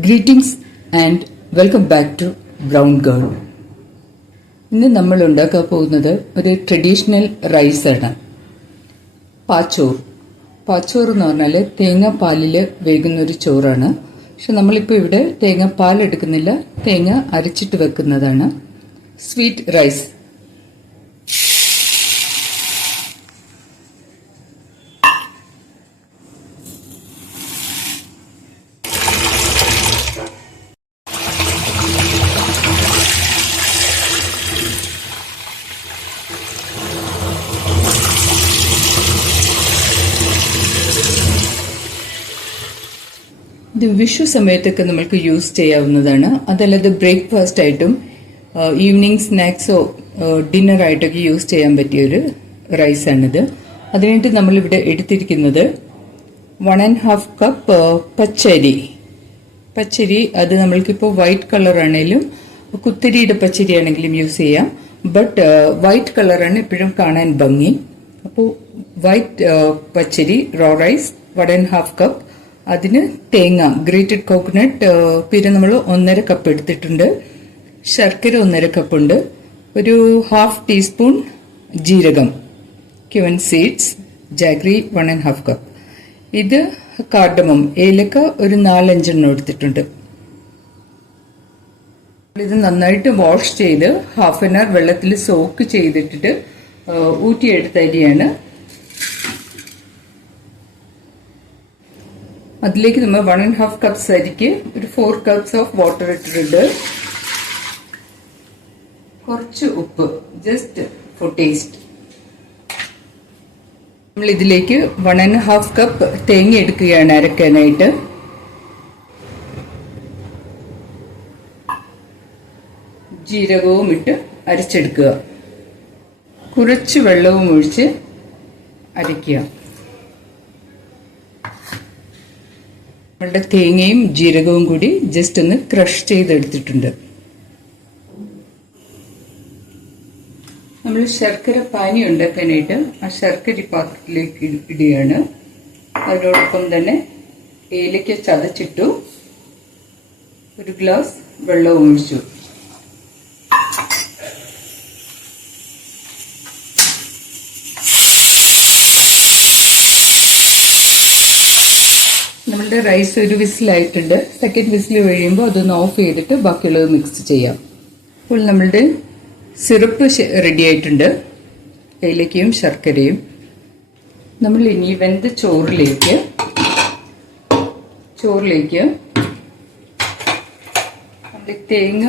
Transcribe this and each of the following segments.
Greetings and welcome back to Brown Girl ഇന്ന് നമ്മൾ ഉണ്ടാക്കാൻ പോകുന്നത് ഒരു ട്രഡീഷണൽ റൈസാണ് പാച്ചോർ പാച്ചോർ എന്ന് പറഞ്ഞാൽ തേങ്ങാപ്പാലിൽ വേകുന്ന ഒരു ചോറാണ്. പക്ഷെ നമ്മളിപ്പോൾ ഇവിടെ തേങ്ങാപ്പാൽ എടുക്കുന്നില്ല. തേങ്ങ അരച്ചിട്ട് വെക്കുന്നതാണ്. സ്വീറ്റ് റൈസ് ഇത് വിഷു സമയത്തൊക്കെ നമ്മൾക്ക് യൂസ് ചെയ്യാവുന്നതാണ്. അതല്ലാതെ ബ്രേക്ക്ഫാസ്റ്റ് ആയിട്ടും ഈവനിങ് സ്നാക്സോ ഡിന്നർ ആയിട്ടൊക്കെ യൂസ് ചെയ്യാൻ പറ്റിയ ഒരു റൈസാണിത് അതിനായിട്ട് നമ്മളിവിടെ എടുത്തിരിക്കുന്നത് വൺ ആൻഡ് ഹാഫ് കപ്പ് പച്ചരി. പച്ചരി അത് നമ്മൾക്കിപ്പോൾ വൈറ്റ് കളർ ആണെങ്കിലും കുത്തരിയുടെ പച്ചരി ആണെങ്കിലും യൂസ് ചെയ്യാം. ബട്ട് വൈറ്റ് കളറാണ് എപ്പോഴും കാണാൻ ഭംഗി. അപ്പോൾ വൈറ്റ് പച്ചരി raw rice one and half cup അതിന് തേങ്ങ ഗ്രേറ്റഡ് കോക്കനട്ട് പിന്നെ നമ്മൾ ഒന്നര കപ്പ് എടുത്തിട്ടുണ്ട്. ശർക്കര ഒന്നര കപ്പ് ഉണ്ട്. ഒരു ഹാഫ് ടീസ്പൂൺ ജീരകം cumin seeds jaggery one and half cup ഇത് കാർഡമം ഏലക്ക ഒരു നാലഞ്ചെണ്ണം എടുത്തിട്ടുണ്ട്. ഇത് നന്നായിട്ട് വാഷ് ചെയ്ത് ഹാഫ് ആൻ അവർ വെള്ളത്തിൽ സോക്ക് ചെയ്തിട്ടിട്ട് ഊറ്റിയെടുത്ത അരിയാണ്. അതിലേക്ക് നമ്മൾ വൺ ആൻഡ് ഹാഫ് കപ്സ് അരിക്ക് ഒരു ഫോർ കപ്സ് ഓഫ് വാട്ടർ ഇട്ടിട്ടുണ്ട്. കുറച്ച് ഉപ്പ് ജസ്റ്റ് ഫോർ ടേസ്റ്റ് നമ്മൾ ഇതിലേക്ക് വൺ ആൻഡ് ഹാഫ് കപ്പ് തേങ്ങ എടുക്കുകയാണ് അരക്കാനായിട്ട്. ജീരകവും ഇട്ട് അരച്ചെടുക്കുക. കുറച്ച് വെള്ളവും ഒഴിച്ച് അരയ്ക്കുക. നമ്മളുടെ തേങ്ങയും ജീരകവും കൂടി ജസ്റ്റ് ഒന്ന് ക്രഷ് ചെയ്തെടുത്തിട്ടുണ്ട്. നമ്മൾ ശർക്കര പാനി ഉണ്ടാക്കാനായിട്ട് ആ ശർക്കര പാത്രത്തിലേക്ക് ഇടുകയാണ്. അതിനോടൊപ്പം തന്നെ ഏലയ്ക്ക ചതച്ചിട്ടു ഒരു ഗ്ലാസ് വെള്ളവും ഒഴിച്ചു. നമ്മളുടെ റൈസ് ഒരു വിസിലായിട്ടുണ്ട്. സെക്കൻഡ് വിസിൽ കഴിയുമ്പോൾ അതൊന്ന് ഓഫ് ചെയ്തിട്ട് ബാക്കിയുള്ളത് മിക്സ് ചെയ്യാം. അപ്പോൾ നമ്മളുടെ സിറപ്പ് റെഡി ആയിട്ടുണ്ട്. ഏലക്കയും ശർക്കരയും. നമ്മൾ ഇനി വെന്ത ചോറിലേക്ക് ചോറിലേക്ക് നമ്മുടെ തേങ്ങ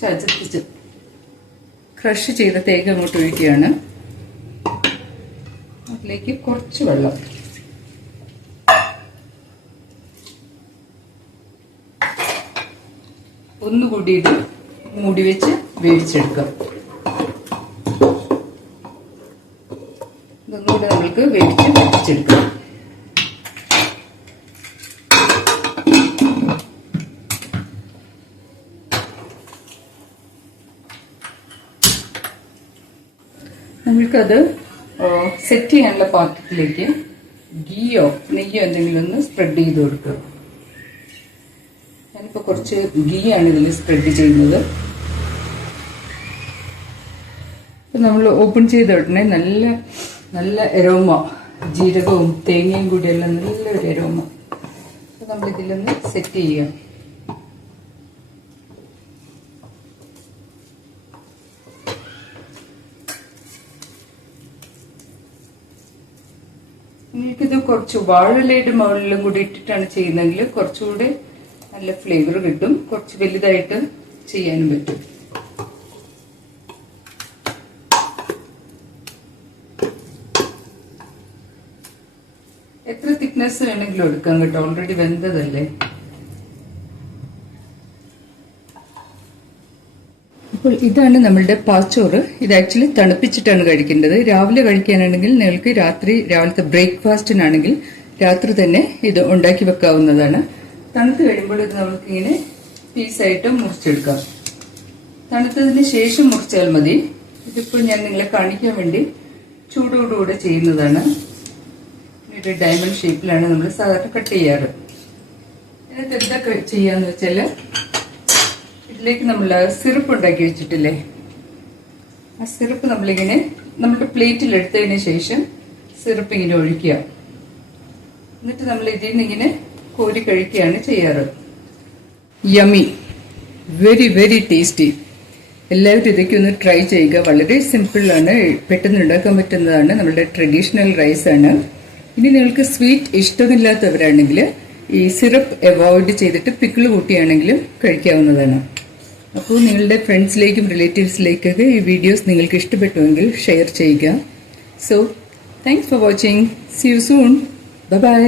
ചതച്ച് ക്രഷ് ചെയ്ത തേങ്ങ അങ്ങോട്ട് ഒഴിക്കുകയാണ്. അതിലേക്ക് കുറച്ച് വെള്ളം ഒന്നുകൂടി ഇത് മൂടി വെച്ച് വേവിച്ചെടുക്കാം. ഇതൊന്നുകൂടി നമ്മൾക്ക് വേവിച്ച് വേവിച്ചെടുക്കാം നമ്മൾക്കത് സെറ്റ് ചെയ്യാനുള്ള പാത്രത്തിലേക്ക് ഗീയോ നെയ്യോ എന്തെങ്കിലും ഒന്ന് സ്പ്രെഡ് ചെയ്ത് കൊടുക്കുക. ഞാനിപ്പോൾ കുറച്ച് ഗീ ആണ് ഇതിൽ സ്പ്രെഡ് ചെയ്യുന്നത്. ഇപ്പം നമ്മൾ ഓപ്പൺ ചെയ്ത ഉടനെ നല്ല നല്ല എരോമ ജീരകവും തേങ്ങയും കൂടി എല്ലാം നല്ലൊരു എരോമ അപ്പം നമ്മൾ ഇതിലൊന്ന് സെറ്റ് ചെയ്യാം. നിങ്ങൾക്കിത് കുറച്ച് വാഴലയുടെ മുകളിലും കൂടി ഇട്ടിട്ടാണ് ചെയ്യുന്നതെങ്കിൽ കുറച്ചുകൂടി നല്ല ഫ്ലേവർ കിട്ടും. കുറച്ച് വലുതായിട്ട് ചെയ്യാനും പറ്റും. എത്ര തിക്നെസ് വേണമെങ്കിലും എടുക്കാം കേട്ടോ. ഓൾറെഡി വെന്തതല്ലേ? അപ്പോൾ ഇതാണ് നമ്മളുടെ പാച്ചോറ്. ഇത് ആക്ച്വലി തണുപ്പിച്ചിട്ടാണ് കഴിക്കേണ്ടത്. രാവിലെ കഴിക്കാനാണെങ്കിൽ നിങ്ങൾക്ക് രാത്രി രാവിലത്തെ ബ്രേക്ക്ഫാസ്റ്റിനാണെങ്കിൽ രാത്രി തന്നെ ഇത് ഉണ്ടാക്കി വെക്കാവുന്നതാണ്. തണുത്ത് കഴിയുമ്പോൾ ഇത് നമുക്ക് ഇങ്ങനെ പീസായിട്ട് മുറിച്ചെടുക്കാം. തണുത്തതിന് ശേഷം മുറിച്ചാൽ മതി. ഇതിപ്പോൾ ഞാൻ നിങ്ങളെ കാണിക്കാൻ വേണ്ടി ചൂടോടുകൂടെ ചെയ്യുന്നതാണ്. ഒരു ഡയമണ്ട് ഷേപ്പിലാണ് നമ്മൾ സാധാരണ കട്ട് ചെയ്യാറ്. ഇതിനകത്ത് എന്താ ചെയ്യാന്ന് വെച്ചാൽ ഇതിലേക്ക് നമ്മൾ സിറപ്പ് ഉണ്ടാക്കി വെച്ചിട്ടില്ലേ? ആ സിറപ്പ് നമ്മളിങ്ങനെ നമ്മുടെ പ്ലേറ്റിൽ എടുത്തതിന് ശേഷം സിറപ്പ് ഇങ്ങനെ ഒഴിക്കുക. എന്നിട്ട് നമ്മൾ ഇതിൽ നിന്ന് ഇങ്ങനെ കോരി കഴിക്കുകയാണ് ചെയ്യാറ്. യമി വെരി വെരി ടേസ്റ്റി എല്ലാവരും ഇതൊക്കെ ഒന്ന് ട്രൈ ചെയ്യുക. വളരെ സിമ്പിളാണ് പെട്ടെന്ന് ഉണ്ടാക്കാൻ പറ്റുന്നതാണ്. നമ്മുടെ ട്രഡീഷണൽ റൈസ് ആണ്. ഇനി നിങ്ങൾക്ക് സ്വീറ്റ് ഇഷ്ടമില്ലാത്തവരാണെങ്കിൽ ഈ സിറപ്പ് അവോയ്ഡ് ചെയ്തിട്ട് പിക്കിൾ കൂട്ടിയാണെങ്കിലും കഴിക്കാവുന്നതാണ്. അപ്പോൾ നിങ്ങളുടെ ഫ്രണ്ട്സിലേക്കും റിലേറ്റീവ്സിലേക്കൊക്കെ ഈ വീഡിയോസ് നിങ്ങൾക്ക് ഇഷ്ടപ്പെട്ടുവെങ്കിൽ ഷെയർ ചെയ്യുക. So thanks for watching see you soon bye